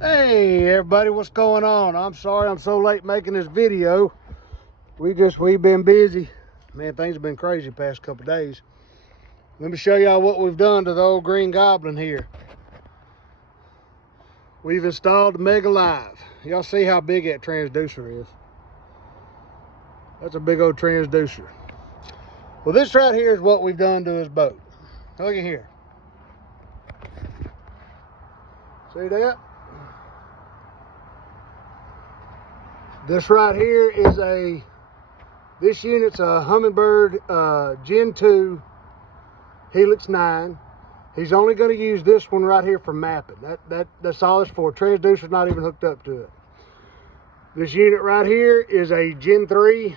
Hey everybody, what's going on? I'm sorry I'm so late making this video. We've been busy. Man, things have been crazy the past couple days. Let me show y'all what we've done to the old green goblin here. We've installed the Mega Live. Y'all see how big that transducer is? That's a big old transducer. Well, this right here is what we've done to his boat. Look at here. See that? This right here is this unit's a Humminbird Gen 2 Helix 9. He's only going to use this one right here for mapping. That's all it's for. Transducer's not even hooked up to it. This unit right here is a Gen 3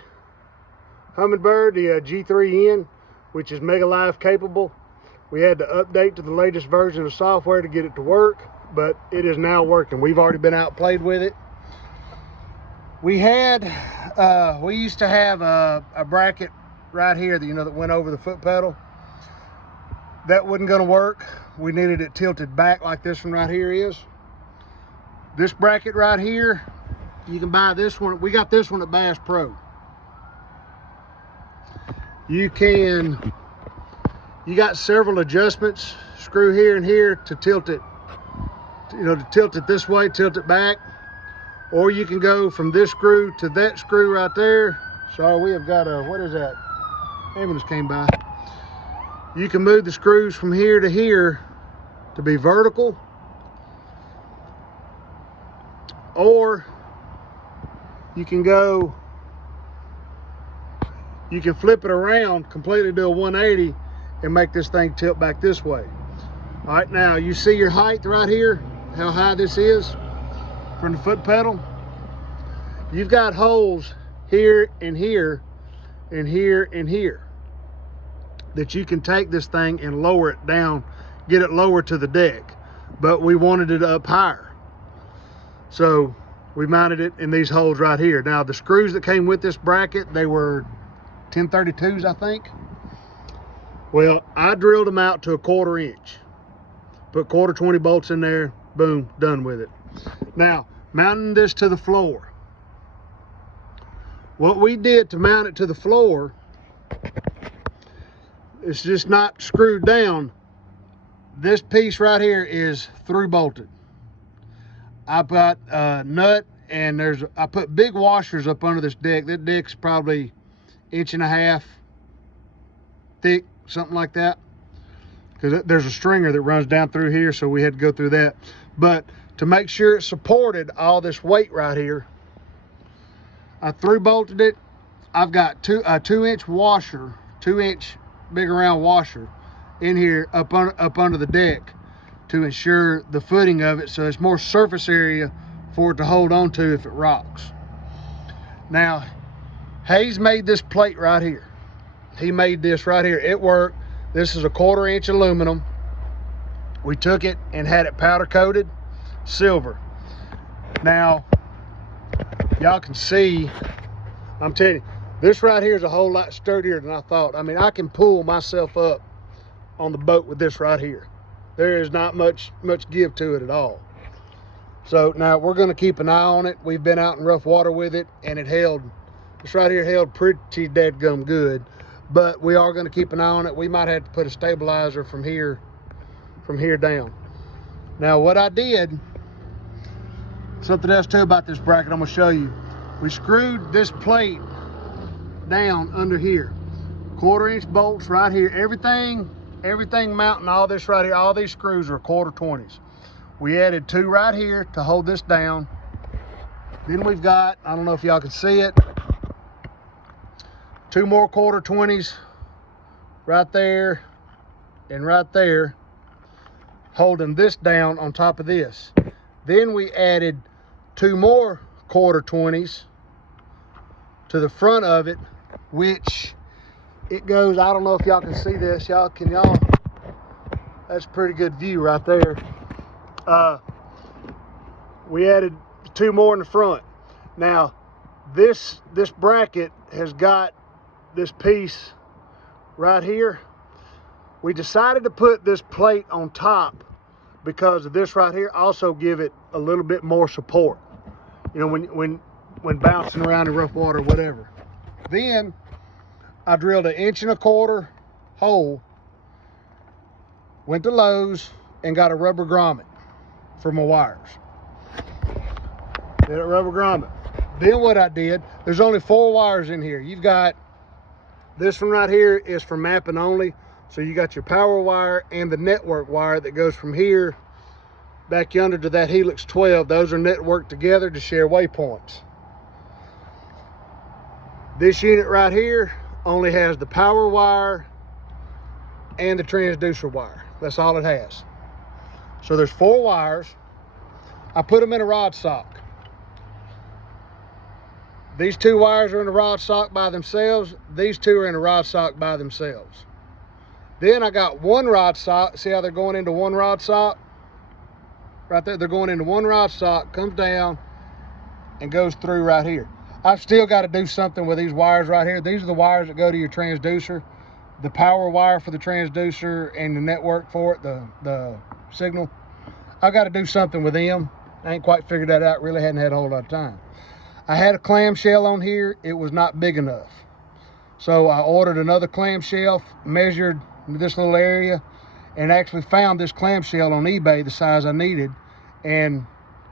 Humminbird, the G3N, which is Mega Live capable. We had to update to the latest version of software to get it to work, but it is now working. We've already been out and played with it. We used to have a bracket right here that, that went over the foot pedal. That wasn't going to work. We needed it tilted back like this one right here is. This bracket right here, you can buy this one. We got this one at Bass Pro. You got several adjustments. Screw here and here to tilt it, to tilt it this way, tilt it back. Or you can go from this screw to that screw right there. So we have got what is that? Ambulance came by. You can move the screws from here to here to be vertical. Or you can flip it around, completely do a 180 and make this thing tilt back this way. All right, now you see your height right here, how high this is from the foot pedal. You've got holes here and here and here and here that you can take this thing and lower it down, get it lower to the deck. But we wanted it up higher, so we mounted it in these holes right here. Now the screws that came with this bracket, they were 1032s, I think. Well, I drilled them out to a 1/4 inch, put 1/4 20 bolts in there, boom, done with it. Now mounting this to the floor, what we did to mount it to the floor, it's just not screwed down. This piece right here is through bolted. I put a nut, and I put big washers up under this deck. That deck's probably 1.5 inches thick, something like that, because there's a stringer that runs down through here, so we had to go through that. But to make sure it supported all this weight right here, I through bolted it. I've got a 2-inch washer, 2-inch big round washer in here up under the deck to ensure the footing of it, so it's more surface area for it to hold on to if it rocks. Now Hayes made this plate right here. He made this right here. It worked. This is a 1/4 inch aluminum. We took it and had it powder coated silver. Now y'all can see, I'm telling you, this right here is a whole lot sturdier than I thought. I mean, I can pull myself up on the boat with this right here. There is not much give to it at all. So now we're going to keep an eye on it. We've been out in rough water with it, and this right here held pretty dadgum good. But we are going to keep an eye on it. We might have to put a stabilizer from here down. Now what I did, something else too about this bracket I'm going to show you. We screwed this plate down under here. 1/4 inch bolts right here. Everything mounting all this right here, all these screws are 1/4 20s. We added 2 right here to hold this down. Then we've got, I don't know if y'all can see it, 2 more 1/4 20s right there and right there, holding this down on top of this. Then we added 2 more 1/4 20s to the front of it, which it goes, I don't know if y'all can see this. Can y'all? That's a pretty good view right there. We added 2 more in the front. Now this bracket has got this piece right here. We decided to put this plate on top because of this right here also give it a little bit more support, you know, when bouncing around in rough water or whatever. Then I drilled 1.25 inch hole, went to Lowe's and got a rubber grommet for my wires. Did a rubber grommet. Then what I did, there's only 4 wires in here. You've got this one right here is for mapping only. So you got your power wire and the network wire that goes from here back yonder to that Helix 12. Those are networked together to share waypoints. This unit right here only has the power wire and the transducer wire. That's all it has. So there's 4 wires. I put them in a rod sock. These 2 wires are in a rod sock by themselves. These 2 are in a rod sock by themselves. Then I got 1 rod sock. See how they're going into 1 rod sock? Right there, they're going into 1 rod sock, comes down and goes through right here. I've still got to do something with these wires right here. These are the wires that go to your transducer. The power wire for the transducer and the network for it, the signal. I've got to do something with them. I ain't quite figured that out. Really hadn't had a whole lot of time. I had a clamshell on here. It was not big enough. So I ordered another clamshell, measured this little area, and actually found this clamshell on eBay the size I needed. And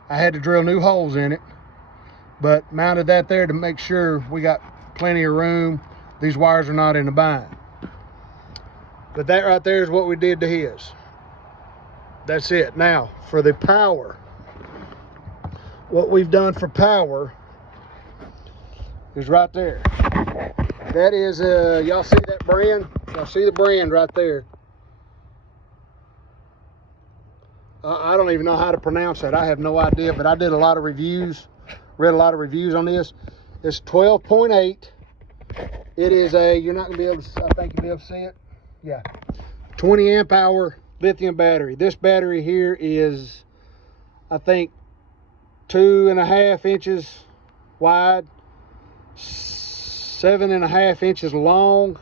I had to drill new holes in it, but mounted that there to make sure we got plenty of room. These wires are not in the bind. But that right there is what we did to his. That's it. Now for the power, what we've done for power is right there. That is y'all see that brand? Y'all see the brand right there? I don't even know how to pronounce that. I have no idea, but I did a lot of reviews, read a lot of reviews on this. It's 12.8. It is a, you're not gonna be able to, I think you'll be able to see it. Yeah, 20 amp hour lithium battery. This battery here is, I think, 2.5 inches wide, 7.5 inches long,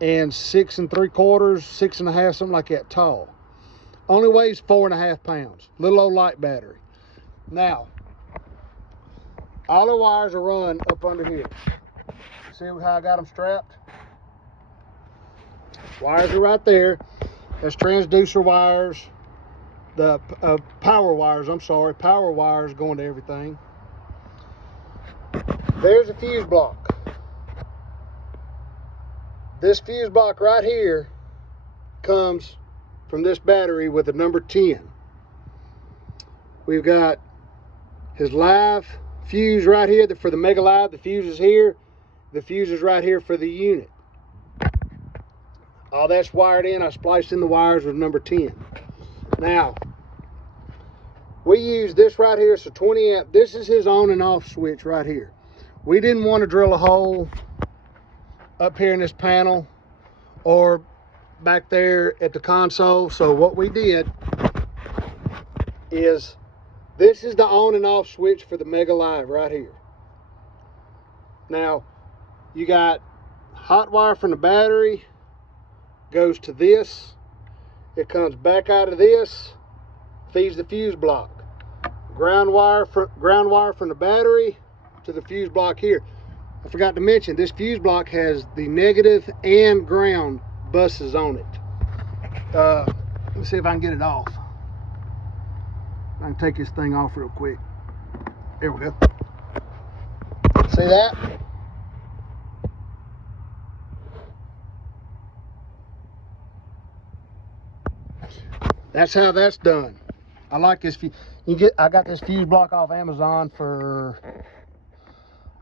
and 6 3/4, 6.5, something like that tall. Only weighs 4.5 pounds. Little old light battery. Now, all the wires are run up under here. See how I got them strapped? Wires are right there. That's transducer wires. The power wires, I'm sorry. Power wires going to everything. There's a fuse block. This fuse block right here comes from this battery with the number 10. We've got his live fuse right here for the Mega Live. The fuse is here. The fuse is right here for the unit. All that's wired in. I spliced in the wires with number 10. Now, we use this right here. It's a 20 amp. This is his on and off switch right here. We didn't want to drill a hole up here in this panel or back there at the console. So what we did is, this is the on and off switch for the Mega Live right here. Now, you got hot wire from the battery, goes to this. It comes back out of this, feeds the fuse block. Ground wire from the battery to the fuse block here. I forgot to mention, this fuse block has the negative and ground buses on it. Let me see if I can get it off. I can take this thing off real quick. There we go. See that? That's how that's done. I like this. I got this fuse block off Amazon for,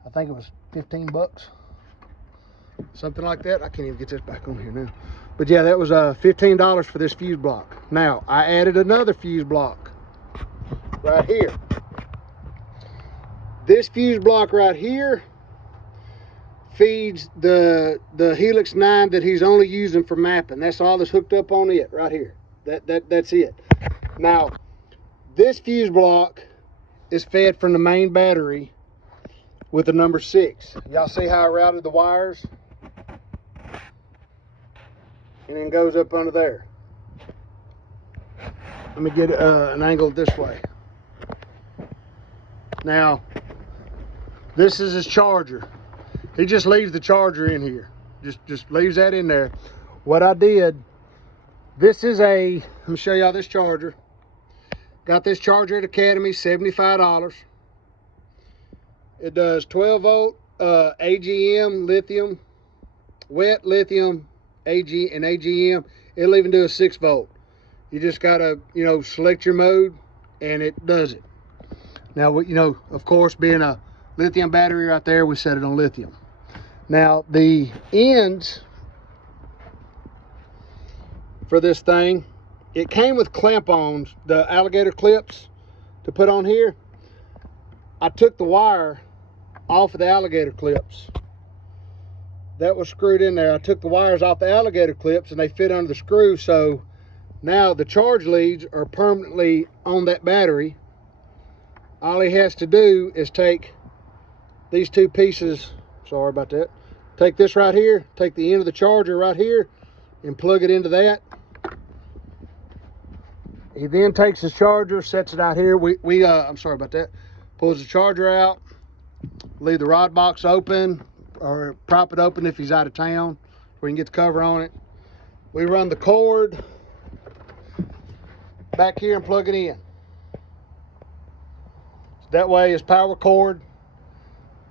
I think it was 15 bucks. Something like that. I can't even get this back on here now. But yeah, that was $15 for this fuse block. Now, I added another fuse block right here. This fuse block right here feeds the Helix 9 that he's only using for mapping. That's all that's hooked up on it right here. That's it. Now, this fuse block is fed from the main battery with the number 6. Y'all see how I routed the wires? And then goes up under there. Let me get an angle this way. Now, this is his charger. He just leaves the charger in here. Just leaves that in there. What I did, this is let me show y'all this charger. Got this charger at Academy, $75. It does 12 volt AGM lithium, wet lithium, AG and AGM. It'll even do a 6 volt. You just gotta, select your mode and it does it. Now, of course, being a lithium battery right there, we set it on lithium. Now, the ends for this thing, it came with clamp-ons, the alligator clips to put on here. I took the wire off of the alligator clips. That was screwed in there. I took the wires off the alligator clips and they fit under the screw, so now the charge leads are permanently on that battery. All he has to do is take these two pieces, sorry about that, take this right here, take the end of the charger right here and plug it into that. He then takes his charger, sets it out here. I'm sorry about that. Pulls the charger out, leave the rod box open or prop it open if he's out of town where you can get the cover on it. We run the cord back here and plug it in. That way his power cord,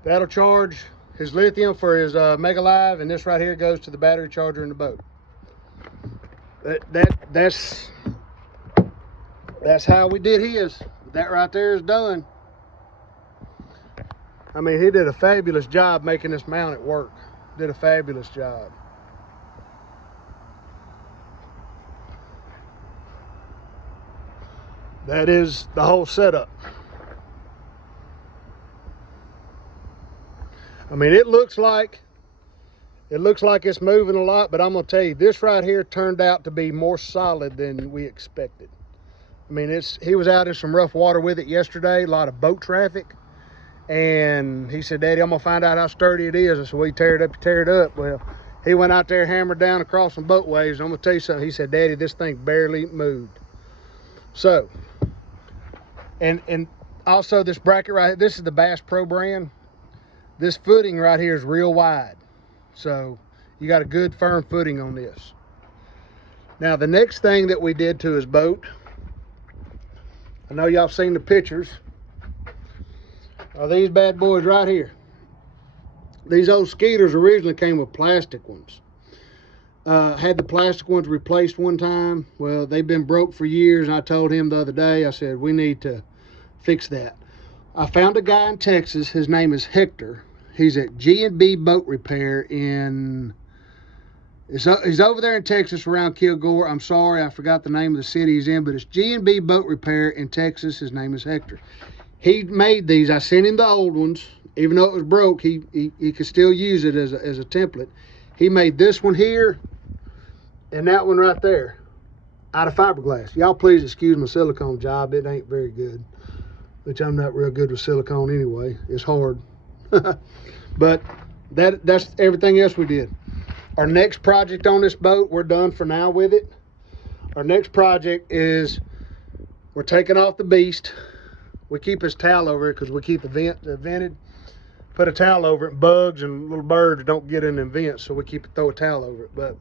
that'll charge his lithium for his Mega Live, and this right here goes to the battery charger in the boat. That's how we did his. That right there is done. I mean, he did a fabulous job making this mount at work. Did a fabulous job. That is the whole setup. I mean, it looks like it's moving a lot, but I'm gonna tell you, this right here turned out to be more solid than we expected. I mean, he was out in some rough water with it yesterday, a lot of boat traffic, and he said, "Daddy, I'm gonna find out how sturdy it is." I said, "Well, you tear it up, you tear it up." Well, he went out there, hammered down across some boatways. I'm gonna tell you something. He said, "Daddy, this thing barely moved." So, and also this bracket right here, this is the Bass Pro brand. This footing right here is real wide, so you got a good firm footing on this. Now, the next thing that we did to his boat, I know y'all seen the pictures, are these bad boys right here. These old Skeeters originally came with plastic ones. Had the plastic ones replaced one time. Well, they've been broke for years, and I told him the other day, I said, we need to fix that. I found a guy in Texas. His name is Hector. He's at G&B Boat Repair he's over there in Texas around Kilgore. I'm sorry, I forgot the name of the city he's in, but it's G&B Boat Repair in Texas. His name is Hector. He made these. I sent him the old ones. Even though it was broke, he could still use it as a template. He made this one here and that one right there out of fiberglass. Y'all please excuse my silicone job. It ain't very good, which I'm not real good with silicone anyway. It's hard. But that's everything else we did. Our next project on this boat, we're done for now with it. Our next project is we're taking off the beast. We keep this towel over it because we keep the vented. Put a towel over it. Bugs and little birds don't get in the vents, so we throw a towel over it. But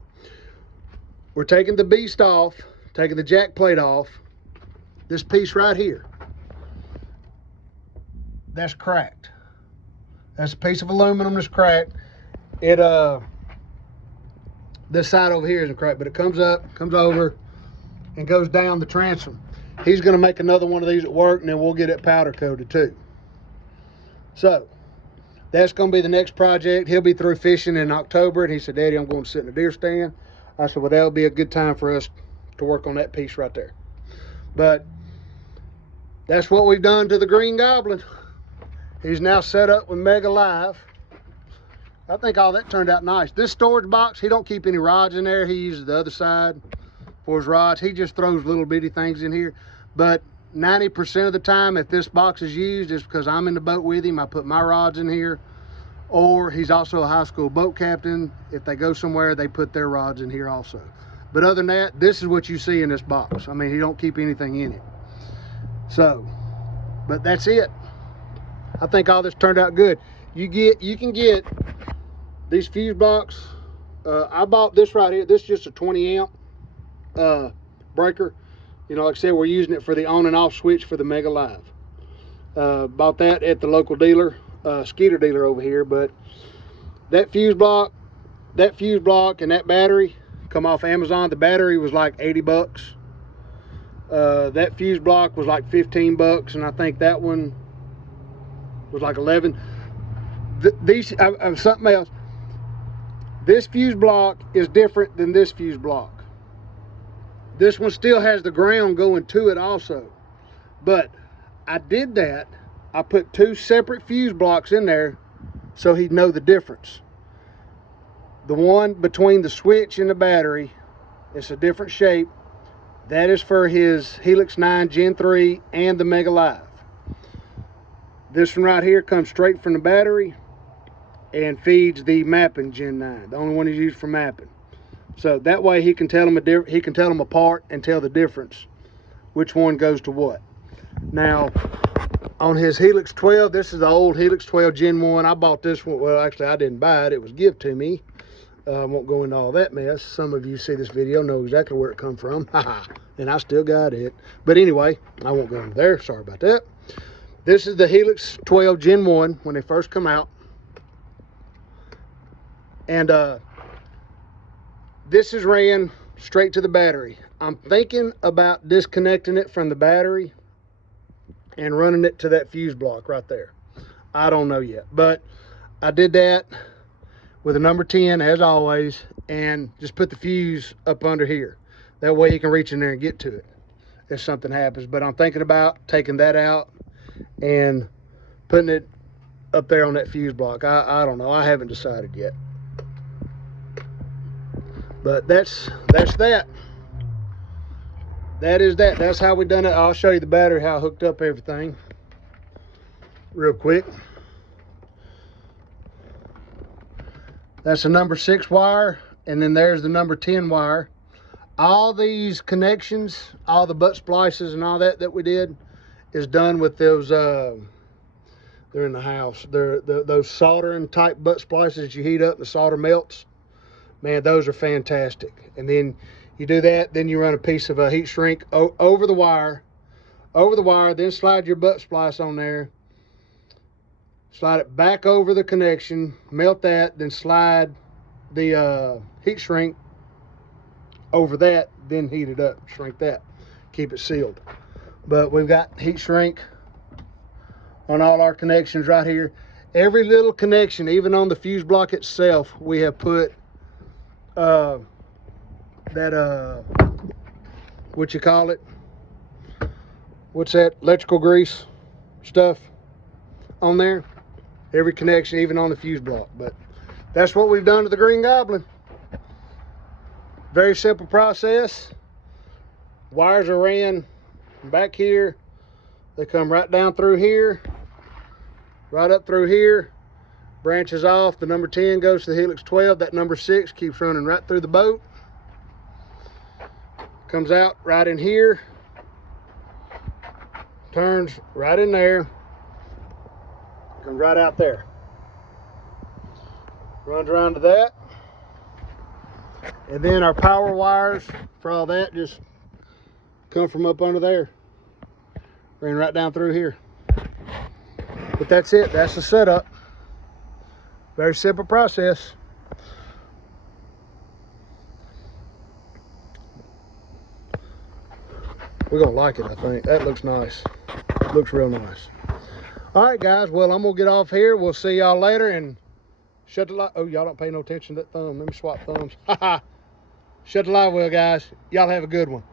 we're taking the beast off, taking the jack plate off. This piece right here, that's cracked. That's a piece of aluminum that's cracked. It this side over here isn't cracked, but it comes up, comes over, and goes down the transom. He's gonna make another one of these at work, and then we'll get it powder coated too. So that's gonna be the next project. He'll be through fishing in October, and he said, "Daddy, I'm going to sit in a deer stand." I said, "Well, that'll be a good time for us to work on that piece right there." But that's what we've done to the Green Goblin. He's now set up with Mega Live. I think all that turned out nice. This storage box, he don't keep any rods in there. He uses the other side for his rods. He just throws little bitty things in here. But 90% of the time, if this box is used, it's because I'm in the boat with him. I put my rods in here. Or he's also a high school boat captain. If they go somewhere, they put their rods in here also. But other than that, this is what you see in this box. I mean, he don't keep anything in it. So, but that's it. I think all this turned out good. You can get these fuse blocks. I bought this right here. This is just a 20 amp breaker. You know, like I said, we're using it for the on and off switch for the Mega Live. Bought that at the local dealer, Skeeter dealer over here. But that fuse block and that battery come off Amazon. The battery was like 80 bucks. That fuse block was like 15 bucks, and I think that one was like 11. Something else. This fuse block is different than this fuse block. This one still has the ground going to it also. But I did that. I put 2 separate fuse blocks in there so he'd know the difference. The one between the switch and the battery, it's a different shape. That is for his Helix 9 Gen 3 and the Mega Live. This one right here comes straight from the battery and feeds the mapping Gen 9, the only one he's used for mapping. So that way he can tell them apart and tell the difference, which one goes to what. Now, on his Helix 12, this is the old Helix 12 Gen 1. I bought this one. Well, actually, I didn't buy it. It was given to me. I won't go into all that mess. Some of you see this video know exactly where it come from. And I still got it. But anyway, I won't go into there. Sorry about that. This is the Helix 12 Gen 1 when they first come out. And this is ran straight to the battery. I'm thinking about disconnecting it from the battery and running it to that fuse block right there. I don't know yet, but I did that with a number 10 as always, and just put the fuse up under here. That way he can reach in there and get to it if something happens. But I'm thinking about taking that out and putting it up there on that fuse block. I don't know. I haven't decided yet. But that's that. That is that. That's how we done it. I'll show you the battery, how I hooked up everything real quick. That's the number 6 wire, and then there's the number 10 wire. All these connections, all the butt splices and all that we did is done with those, they're in the house. They're those soldering type butt splices that you heat up and the solder melts. Man, those are fantastic. And then you do that, then you run a piece of a heat shrink over the wire, then slide your butt splice on there, slide it back over the connection, melt that, then slide the heat shrink over that, then heat it up, shrink that, keep it sealed. But we've got heat shrink on all our connections right here. Every little connection, even on the fuse block itself, we have put what you call it, what's that, electrical grease stuff on there. Every connection, even on the fuse block. But that's what we've done to the Green Goblin. Very simple process. Wires are ran back here. They come right down through here, right up through here, branches off. The number 10 goes to the Helix 12. That number 6 keeps running right through the boat. Comes out right in here, turns right in there, comes right out there, runs around to that, and then our power wires for all that just come from up under there, ran right down through here. But that's it. That's the setup. Very simple process. We're gonna like it, I think. That looks nice. Looks real nice. All right, guys. Well, I'm gonna get off here. We'll see y'all later. And shut the light. Oh, y'all don't pay no attention to that thumb. Let me swap thumbs. Shut the light wheel, guys. Y'all have a good one.